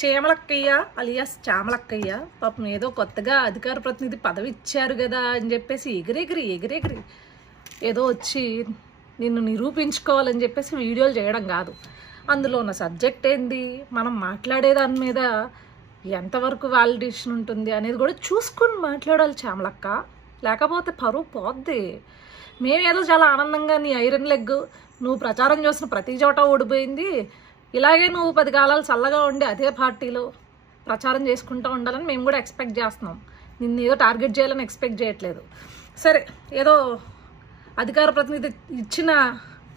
చేమలక్కయ్య alias చామలక్కయ్య పాపం ఏదో కొత్తగా అధికార ప్రతినిధి పదవి ఇచ్చారు కదా అని చెప్పేసి ఎగిరెగిరి ఏదో వచ్చి నిన్ను నిరూపించుకోవాలని చెప్పేసి వీడియోలు చేయడం కాదు. అందులో ఉన్న సబ్జెక్ట్ ఏంది, మనం మాట్లాడే దాని మీద ఎంతవరకు వాలిడేషన్ ఉంటుంది అనేది కూడా చూసుకుని మాట్లాడాలి చామలక్క, లేకపోతే పరువు పోద్ది. మేమేదో చాలా ఆనందంగా నీ ఐరన్ లెగ్ నువ్వు ప్రచారం చేసిన ప్రతి చోట ఓడిపోయింది, ఇలాగే నువ్వు 10 కాలాలు చల్లగా ఉండి అదే పార్టీలో ప్రచారం చేసుకుంటూ ఉండాలని మేము కూడా ఎక్స్పెక్ట్ చేస్తున్నాం. నిన్ను ఏదో టార్గెట్ చేయాలని ఎక్స్పెక్ట్ చేయట్లేదు. సరే, ఏదో అధికార ప్రతినిధి ఇచ్చిన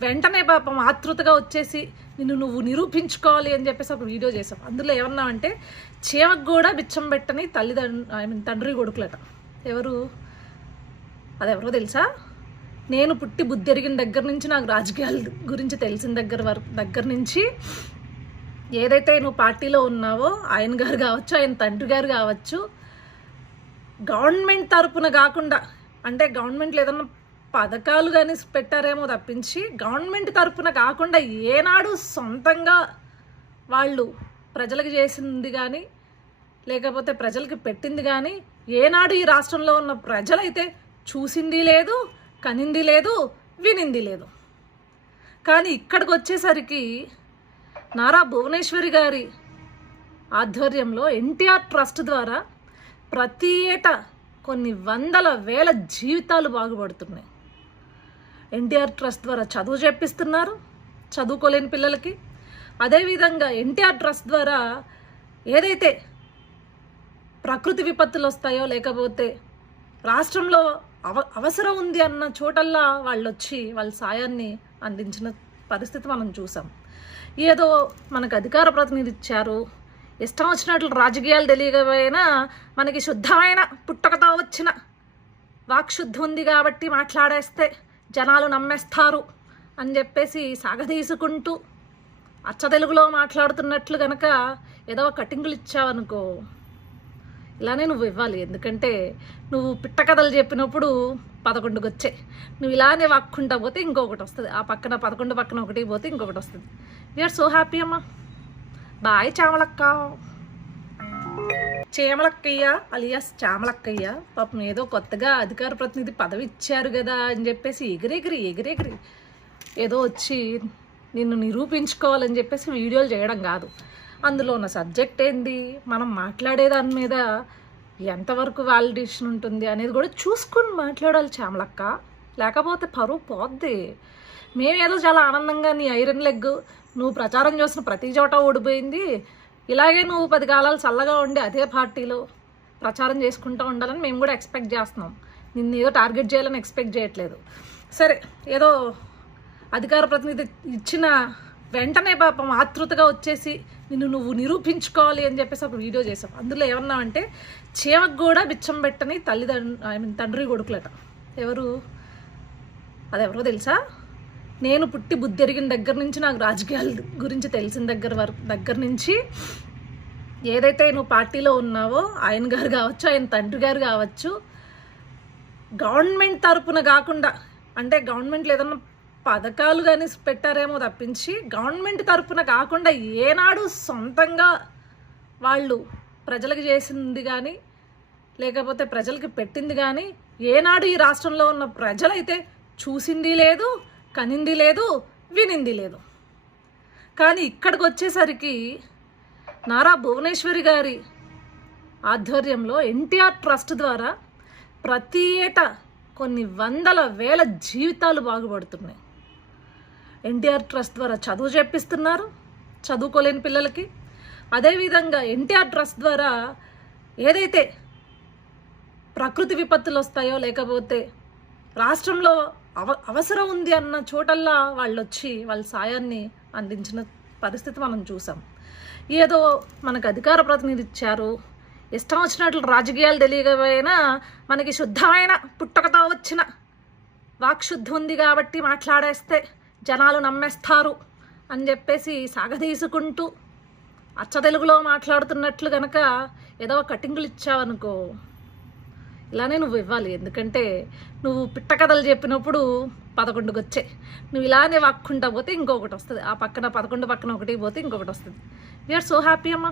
వెంటనే పాపం ఆతృతగా వచ్చేసి నువ్వు నిరూపించుకోవాలి అని చెప్పేసి ఒక వీడియో చేసాం. అందులో ఏమన్నామంటే చీమకు కూడా బిచ్చం పెట్టని తండ్రి కొడుకులట. అదెవరో తెలుసా? నేను పుట్టి బుద్ధి ఎరిగిన దగ్గర నుంచి, నాకు రాజకీయాల గురించి తెలిసిన దగ్గర నుంచి ఏదైతే నువ్వు పార్టీలో ఉన్నావో ఆయన గారు కావచ్చు, ఆయన తండ్రి గారు కావచ్చు, గవర్నమెంట్ తరపున కాకుండా, అంటే గవర్నమెంట్లో ఏదన్నా పథకాలు కానీ పెట్టారేమో తప్పించి గవర్నమెంట్ తరపున కాకుండా ఏనాడు సొంతంగా వాళ్ళు ప్రజలకు చేసింది కానీ లేకపోతే ప్రజలకి పెట్టింది కానీ ఏనాడు ఈ రాష్ట్రంలో ఉన్న ప్రజలైతే చూసింది లేదు, కనింది లేదు, వినింది లేదు. కానీ ఇక్కడికి వచ్చేసరికి నారా భువనేశ్వరి గారి ఆధ్వర్యంలో ఎన్టీఆర్ ట్రస్ట్ ద్వారా ప్రతి ఏటా కొన్ని వందల వేల జీవితాలు బాగుపడుతున్నాయి. ఎన్టీఆర్ ట్రస్ట్ ద్వారా చదువు చెప్పిస్తున్నారు చదువుకోలేని పిల్లలకి. అదేవిధంగా ఎన్టీఆర్ ట్రస్ట్ ద్వారా ఏదైతే ప్రకృతి విపత్తులు వస్తాయో లేకపోతే రాష్ట్రంలో అవసరం ఉంది అన్న చోటల్లా వాళ్ళు వచ్చి వాళ్ళ సాయాన్ని అందించిన పరిస్థితి మనం చూసాం. ఏదో మనకు అధికార ప్రతినిధి ఇచ్చారు, ఇష్టం వచ్చినట్లు రాజకీయాలు తెలియకపోయినా మనకి శుద్ధమైన పుట్టకతో వచ్చిన వాక్శుద్ధి ఉంది కాబట్టి మాట్లాడేస్తే జనాలు నమ్మేస్తారు అని చెప్పేసి సాగదీసుకుంటూ అచ్చ తెలుగులో మాట్లాడుతున్నట్లు కనుక ఏదో కటింగులు ఇచ్చావనుకో, ఇలానే నువ్వు ఇవ్వాలి. ఎందుకంటే నువ్వు పిట్ట కథలు చెప్పినప్పుడు 11కి వచ్చాయి, నువ్వు ఇలానే వాక్కుంటా పోతే ఇంకొకటి వస్తుంది, ఆ పక్కన 11 పక్కన ఒకటి పోతే ఇంకొకటి వస్తుంది. వీఆర్ సో హ్యాపీ అమ్మా. బాయ్ చామలక్క. చేమలక్కయ్య అలియాస్ చామలక్కయ్య పాపం ఏదో కొత్తగా అధికార ప్రతినిధి పదవి ఇచ్చారు కదా అని చెప్పేసి ఎగిరెగిరి ఏదో వచ్చి నిన్ను నిరూపించుకోవాలని చెప్పేసి వీడియోలు చేయడం కాదు. అందులో ఉన్న సబ్జెక్ట్ ఏంది, మనం మాట్లాడే దాని మీద ఎంతవరకు వాలిడేషన్ ఉంటుంది అనేది కూడా చూసుకుని మాట్లాడాలి చామలక్క, లేకపోతే పరువు పోద్ది. మేమేదో చాలా ఆనందంగా నీ ఐరన్ లెగ్ నువ్వు ప్రచారం చేసిన ప్రతి చోట ఓడిపోయింది, ఇలాగే నువ్వు 10 కాలాలు చల్లగా ఉండి అదే పార్టీలో ప్రచారం చేసుకుంటూ ఉండాలని మేము కూడా ఎక్స్పెక్ట్ చేస్తున్నాం. నిన్ను ఏదో టార్గెట్ చేయాలని ఎక్స్పెక్ట్ చేయట్లేదు. సరే, ఏదో అధికార ప్రతినిధి ఇచ్చిన వెంటనే పాపం ఆతృతగా వచ్చేసి నువ్వు నిరూపించుకోవాలి అని చెప్పేసి ఒక వీడియో చేసాం. అందులో ఏమన్నామంటే చీమకు కూడా బిచ్చం పెట్టని తండ్రి కొడుకులట. అదెవరో తెలుసా? నేను పుట్టి బుద్ధి ఎరిగిన దగ్గర నుంచి, నాకు రాజకీయాల గురించి తెలిసిన దగ్గర నుంచి ఏదైతే నువ్వు పార్టీలో ఉన్నావో ఆయన గారు కావచ్చు, ఆయన తండ్రి గారు కావచ్చు, గవర్నమెంట్ తరపున కాకుండా, అంటే గవర్నమెంట్లో ఏదన్నా పథకాలు కానీ పెట్టారేమో తప్పించి గవర్నమెంట్ తరపున కాకుండా ఏనాడు సొంతంగా వాళ్ళు ప్రజలకు చేసింది కానీ లేకపోతే ప్రజలకి పెట్టింది కానీ ఏనాడు ఈ రాష్ట్రంలో ఉన్న ప్రజలైతే చూసింది లేదు, కనింది లేదు, వినింది లేదు. కానీ ఇక్కడికి వచ్చేసరికి నారా భువనేశ్వరి గారి ఆధ్వర్యంలో ఎన్టీఆర్ ట్రస్ట్ ద్వారా ప్రతి ఏటా కొన్ని వందల వేల జీవితాలు బాగుపడుతున్నాయి. ఎన్టీఆర్ ట్రస్ట్ ద్వారా చదువు చెప్పిస్తున్నారు చదువుకోలేని పిల్లలకి. అదేవిధంగా ఎన్టీఆర్ ట్రస్ట్ ద్వారా ఏదైతే ప్రకృతి విపత్తులు వస్తాయో లేకపోతే రాష్ట్రంలో అవసరం ఉంది అన్న చోటల్లా వాళ్ళు వచ్చి వాళ్ళ సాయాన్ని అందించిన పరిస్థితి మనం చూసాం. ఏదో మనకు అధికార ప్రతినిధి ఇచ్చారు, ఇష్టం వచ్చినట్లు రాజకీయాలు తెలియకపోయినా మనకి శుద్ధమైన పుట్టకతో వచ్చిన వాక్శుద్ధి ఉంది కాబట్టి మాట్లాడేస్తే జనాలు నమ్మేస్తారు అని చెప్పేసి సాగదీసుకుంటూ అచ్చ తెలుగులో మాట్లాడుతున్నట్లు కనుక ఏదో కటింగులు ఇచ్చావనుకో, ఇలానే నువ్వు ఇవ్వాలి. ఎందుకంటే నువ్వు పిట్ట కథలు చెప్పినప్పుడు 11కి వచ్చాయి, నువ్వు ఇలానే వాక్కుంటా పోతే ఇంకొకటి వస్తుంది, ఆ పక్కన 11 పక్కన ఒకటి పోతే ఇంకొకటి వస్తుంది. వీఆర్ సో హ్యాపీ అమ్మా.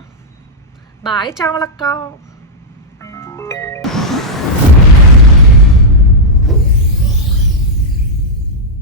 బాయ్ చామలక్క.